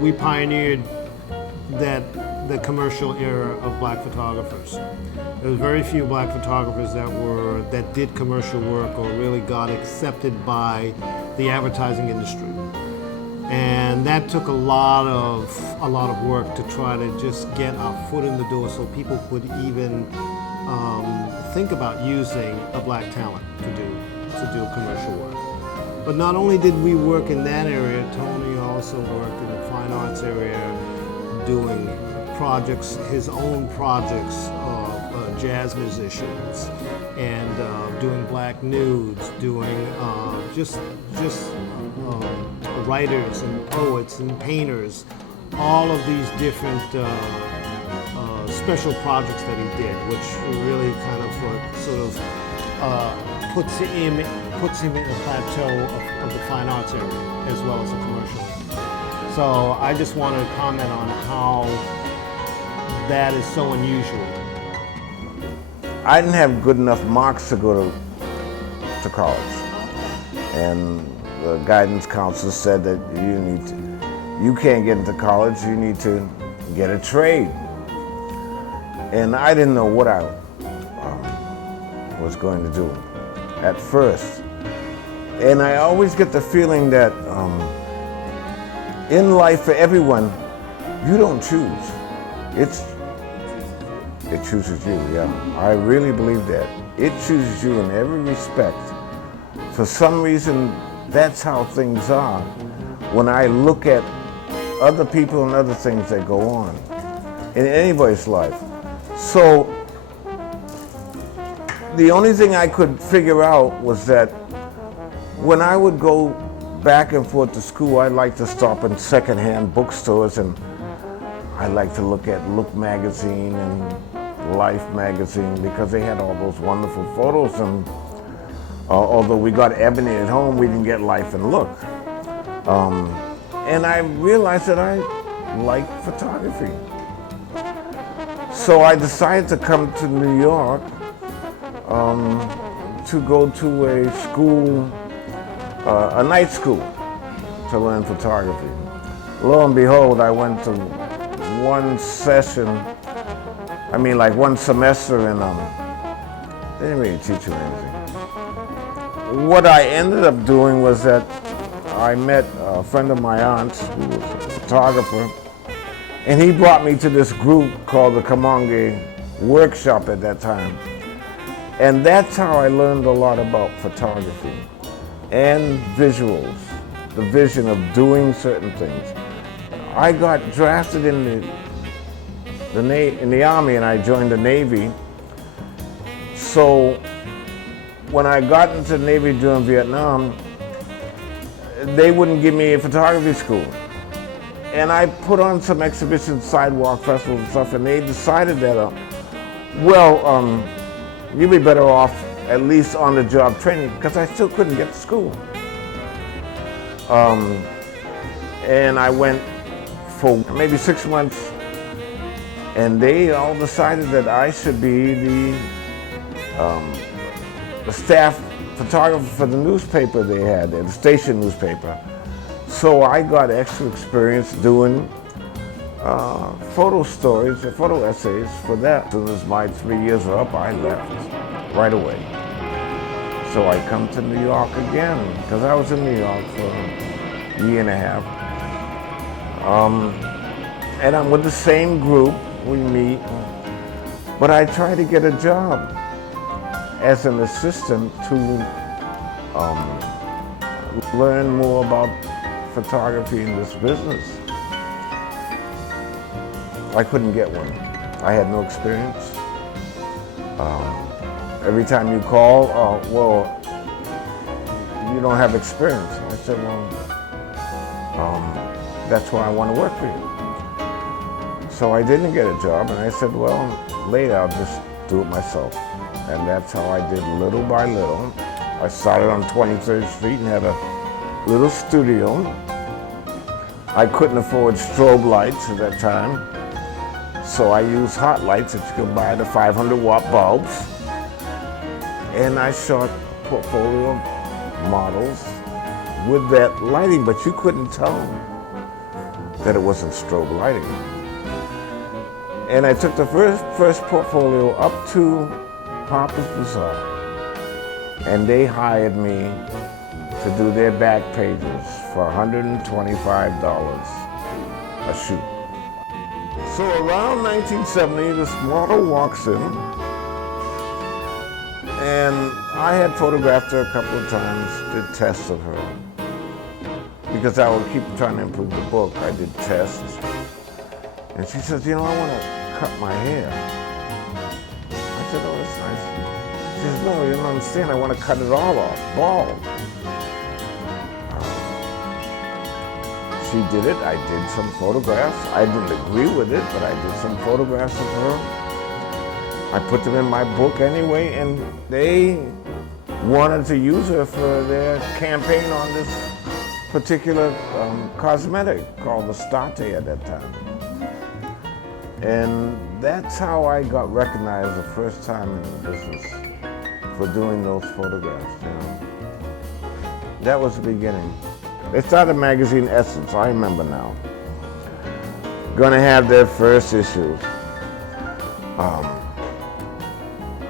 we pioneered the commercial era of black photographers. There was very few black photographers that did commercial work or really got accepted by the advertising industry. And that took a lot of work to try to just get our foot in the door so people could even think about using a black talent to do commercial work. But not only did we work in that area, Tony also worked in the fine arts area doing projects, his own projects of jazz musicians, and doing black nudes, doing just writers and poets and painters, all of these different special projects that he did, which really kind of puts him in a plateau of the fine arts area as well as the commercial. So I just wanted to comment on how that is so unusual. I didn't have good enough marks to go to college, and the guidance counselor said that you can't get into college, you need to get a trade. And I didn't know what I was going to do at first. And I always get the feeling that in life for everyone, you don't choose. It chooses you, yeah. I really believe that. It chooses you in every respect. For some reason, that's how things are when I look at other people and other things that go on in anybody's life. So the only thing I could figure out was that when I would go back and forth to school, I'd like to stop in secondhand bookstores, and I like to look at Look magazine and Life magazine because they had all those wonderful photos. And although we got Ebony at home, we didn't get Life and Look. And I realized that I like photography. So I decided to come to New York to go to a school, a night school, to learn photography. Lo and behold, I went to one semester, and they didn't really teach you anything. What I ended up doing was that I met a friend of my aunt's who was a photographer, and he brought me to this group called the Kamonge Workshop at that time. And that's how I learned a lot about photography and visuals, the vision of doing certain things. I got drafted in the Army, and I joined the Navy. So when I got into the Navy during Vietnam, they wouldn't give me a photography school. And I put on some exhibitions, sidewalk festivals and stuff, and they decided that, you'd be better off at least on-the-job training, because I still couldn't get to school. And I went for maybe 6 months, and they all decided that I should be the staff photographer for the newspaper they had, the station newspaper. So I got extra experience doing photo stories or photo essays for that. As soon as my 3 years were up, I left right away. So I come to New York again, because I was in New York for a year and a half. And I'm with the same group, we meet, but I try to get a job as an assistant to learn more about photography in this business. I couldn't get one. I had no experience. Every time you call, you don't have experience. I said, that's why I want to work for you. So I didn't get a job, and I said, well, later I'll just do it myself. And that's how I did little by little. I started on 23rd Street and had a little studio. I couldn't afford strobe lights at that time, so I used hot lights that you could buy, the 500-watt bulbs. And I shot a portfolio of models with that lighting, but you couldn't tell that it wasn't strobe lighting. And I took the first portfolio up to Harper's Bazaar, and they hired me to do their back pages for $125 a shoot. So around 1970, this model walks in, and I had photographed her a couple of times, did tests of her. Because I would keep trying to improve the book, I did tests. And she says, you know, I want to cut my hair. I said, oh, that's nice. She says, no, you don't understand, I want to cut it all off, bald. She did it, I did some photographs. I didn't agree with it, but I did some photographs of her. I put them in my book anyway, and they wanted to use her for their campaign on this particular cosmetic called the Starte at that time. And that's how I got recognized the first time in the business for doing those photographs. You know. That was the beginning. They started magazine Essence, I remember now. Gonna have their first issue.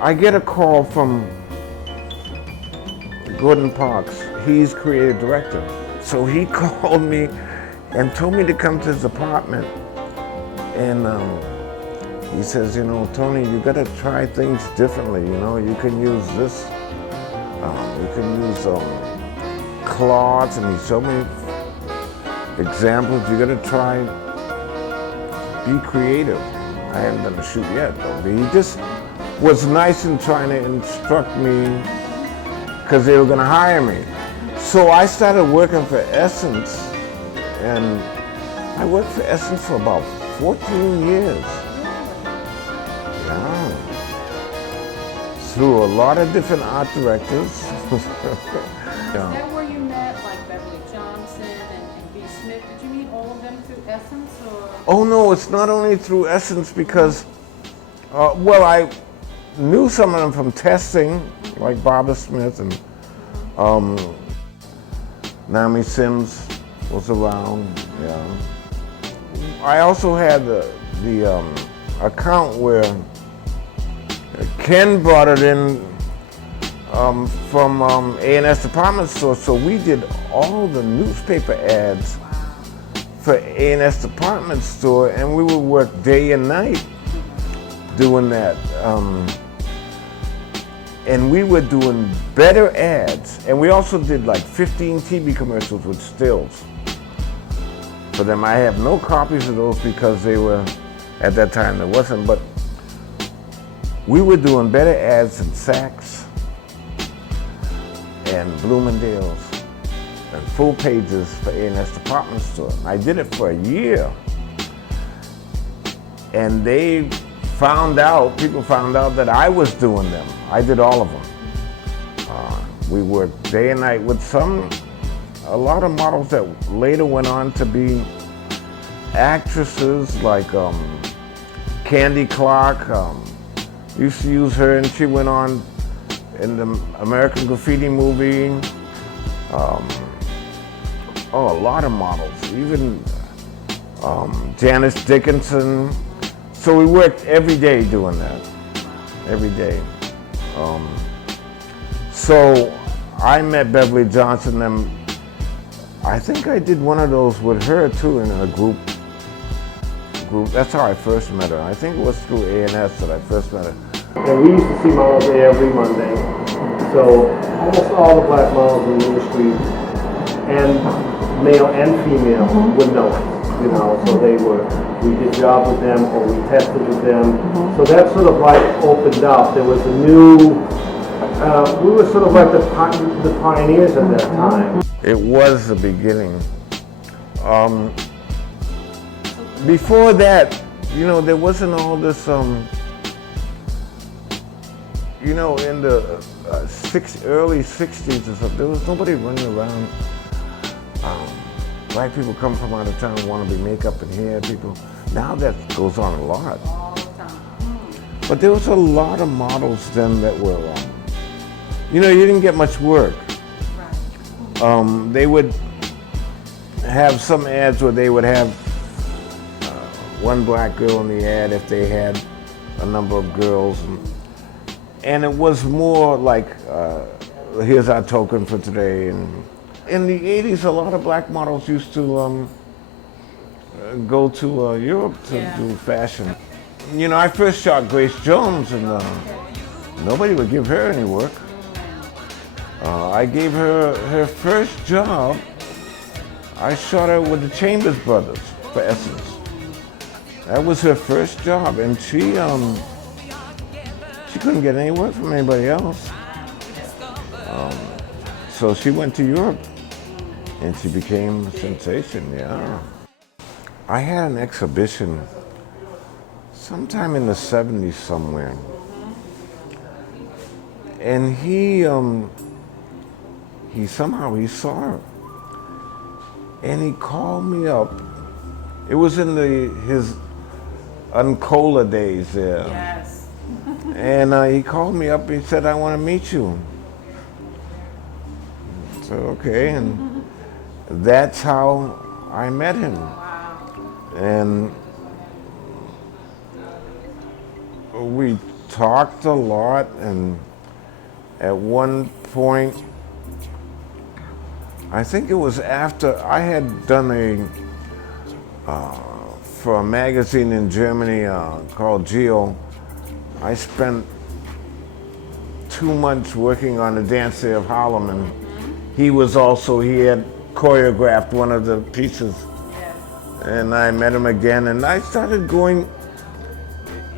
I get a call from Gordon Parks. He's creative director. So he called me and told me to come to his apartment. And he says, you know, Tony, you gotta try things differently. You know, you can use this, you can use cloths, and he showed me examples. You gotta try, be creative. I haven't done a shoot yet, though, but he just was nice in trying to instruct me because they were gonna hire me. So I started working for Essence, and I worked for Essence for about 14 years. Yeah. Through a lot of different art directors. Yeah. Is that where you met, like Beverly Johnson and B. Smith? Did you meet all of them through Essence, or? Oh no, it's not only through Essence because, well, I knew some of them from testing, like Barboza Smith and Naomi Sims was around. Yeah. I also had the account where Ken brought it in from A&S Department Store, so we did all the newspaper ads for A&S Department Store, and we would work day and night doing that. And we were doing better ads, and we also did like 15 TV commercials with stills for them. I have no copies of those because they were, at that time there wasn't, but we were doing better ads in Saks and Bloomingdale's and full pages for A&S Department Store. I did it for a year, and people found out that I was doing them. I did all of them. We worked day and night with a lot of models that later went on to be actresses, like Candy Clark. Used to use her, and she went on in the American Graffiti movie. A lot of models, even Janice Dickinson. So we worked every day doing that, every day. So I met Beverly Johnson, and I think I did one of those with her too in a group. That's how I first met her. I think it was through A&S that I first met her. And we used to see models there every Monday. So almost all the black models in the industry, and male and female, would know us. You know, so we did jobs with them, or we tested with them. So that sort of like opened up. There was a new, we were sort of like the pioneers at that time. It was the beginning. Before that, you know, there wasn't all this, you know, in the early 60s and stuff, there was nobody running around. Black people come from out of town, want to be makeup and hair people. Now that goes on a lot. All the time. But there was a lot of models then that were, you know, you didn't get much work. Right. They would have some ads where they would have one black girl in the ad if they had a number of girls. And it was more like, here's our token for today. And in the 80s, a lot of black models used to go to Europe to do fashion. You know, I first shot Grace Jones, and nobody would give her any work. I gave her her first job. I shot her with the Chambers Brothers for Essence. That was her first job, and she couldn't get any work from anybody else. So she went to Europe, and she became a sensation, yeah. I had an exhibition sometime in the 70s somewhere. And he somehow saw her. And he called me up. It was in his Uncola days there. Yes. And he called me up, he said, I want to meet you. So, okay, and that's how I met him. Wow. And we talked a lot, and at one point, I think it was after I had done for a magazine in Germany called Geo, I spent 2 months working on the Dance Day of Harlem, and he had choreographed one of the pieces. Yes. And I met him again, and I started going.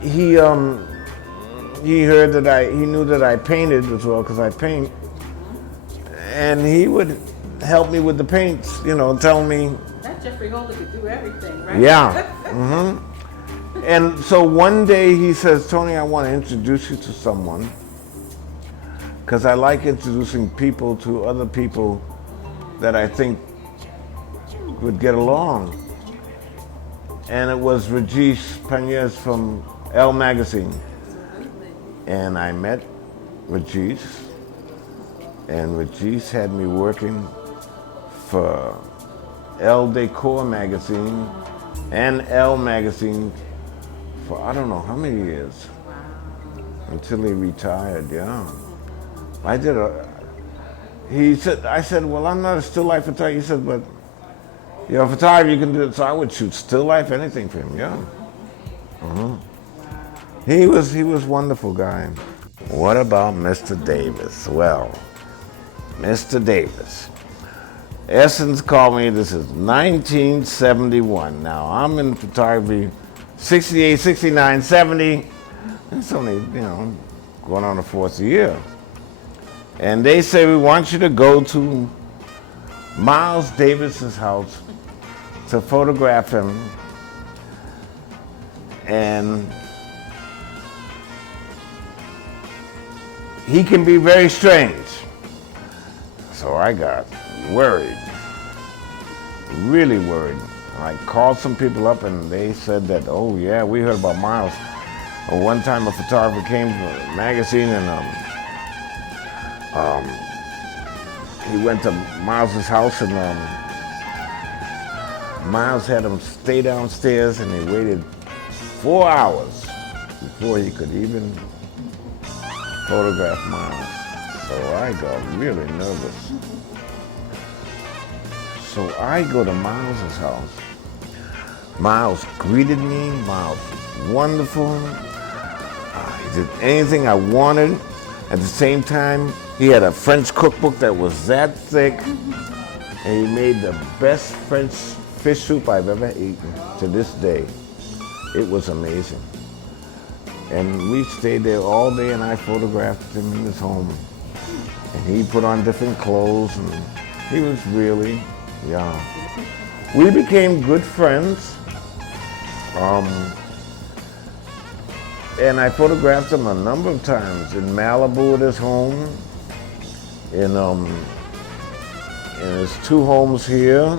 He heard that he knew that I painted as well, because I paint, and he would help me with the paints, you know, tell me. That Jeffrey Holder could do everything, right? Yeah. And so one day he says, Tony, I want to introduce you to someone, because I like introducing people to other people that I think would get along. And it was Regis Pagnès from Elle magazine. And I met Regis, and Regis had me working for Elle Decor magazine and Elle magazine for I don't know how many years. Wow. Until he retired, yeah. I said, well, I'm not a still life photographer. He said, but you're a photographer, you can do it. So I would shoot still life, anything for him, yeah. He was a wonderful guy. What about Mr. Davis? Well, Mr. Davis. Essence called me, this is 1971. Now, I'm in photography 68, 69, 70. It's only, going on the fourth year. And they say, we want you to go to Miles Davis's house to photograph him. And he can be very strange. So I got worried, really worried. I called some people up, and they said that, oh yeah, we heard about Miles. One time a photographer came to a magazine, and he went to Miles's house, and Miles had him stay downstairs, and he waited 4 hours before he could even photograph Miles. So I got really nervous. So I go to Miles's house. Miles greeted me. Miles was wonderful. He did anything I wanted. At the same time, he had a French cookbook that was that thick, and he made the best French fish soup I've ever eaten to this day. It was amazing. And we stayed there all day, and I photographed him in his home. And he put on different clothes, and he was really young. We became good friends. And I photographed him a number of times in Malibu at his home, in his 2 homes here.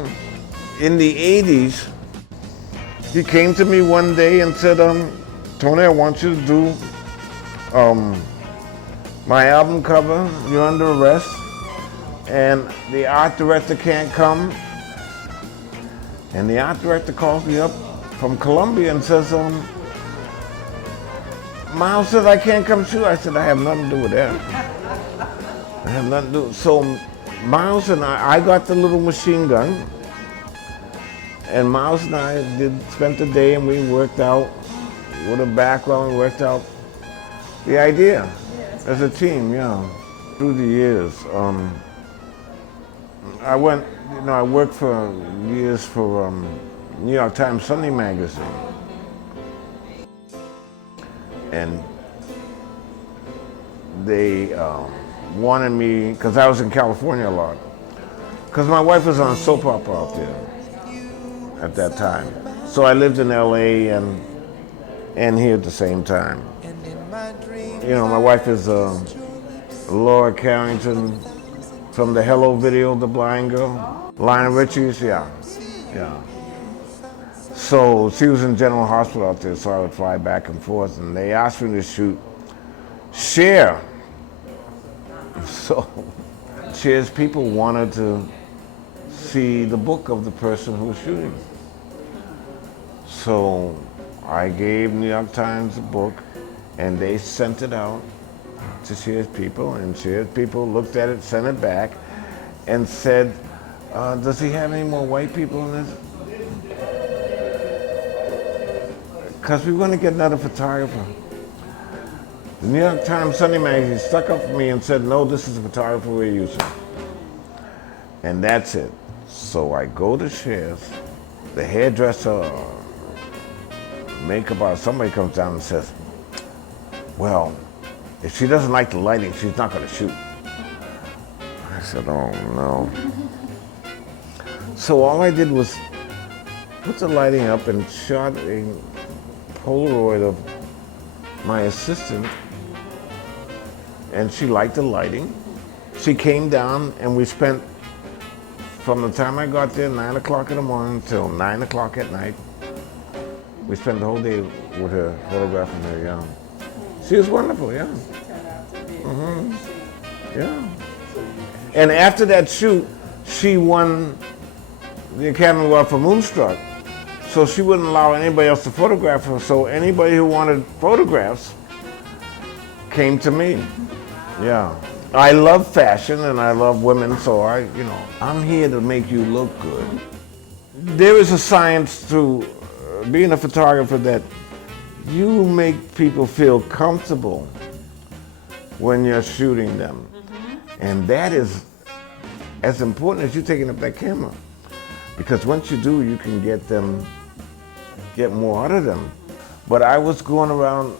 In the 80s, he came to me one day and said, Tony, I want you to do my album cover. You're under arrest, and the art director can't come. And the art director calls me up from Colombia and says, Miles says I can't come shoot. I said, I have nothing to do with that. I have nothing to do. So Miles and I got the little machine gun, and Miles and I spent the day and we worked out with a background, we worked out the idea as a team, yeah. Through the years, I worked for years for New York Times Sunday magazine. And they wanted me, because I was in California a lot, because my wife was on a soap opera out there at that time. So I lived in LA and here at the same time. You know, my wife is Laura Carrington from the Hello video, The Blind Girl. Lionel Richie's, yeah. So she was in General Hospital out there, so I would fly back and forth, and they asked me to shoot Cher. So Cher's people wanted to see the book of the person who was shooting. So I gave New York Times the book, and they sent it out to Cher's people, and Cher's people looked at it, sent it back, and said, does he have any more white people in this? Because we want to get another photographer. The New York Times Sunday magazine stuck up for me and said, no, this is the photographer we're using. And that's it. So I go to Cher's, the hairdresser, makeup artist, somebody comes down and says, well, if she doesn't like the lighting, she's not going to shoot. I said, oh no. So all I did was put the lighting up and shot a Polaroid of my assistant, and she liked the lighting. She came down and we spent, from the time I got there, 9 o'clock in the morning till 9 o'clock at night, we spent the whole day with her, photographing her, yeah. She was wonderful, yeah. Yeah. And after that shoot, she won the Academy Award for Moonstruck. So she wouldn't allow anybody else to photograph her. So anybody who wanted photographs came to me. Yeah. I love fashion and I love women, so I'm here to make you look good. There is a science to being a photographer that you make people feel comfortable when you're shooting them. And that is as important as you taking up that camera. Because once you do, you can get more out of them. But I was going around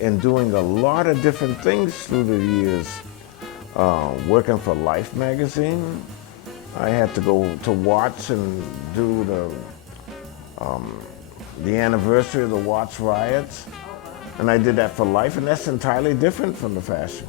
and doing a lot of different things through the years. Working for Life magazine. I had to go to Watts and do the anniversary of the Watts riots. And I did that for Life, and that's entirely different from the fashion.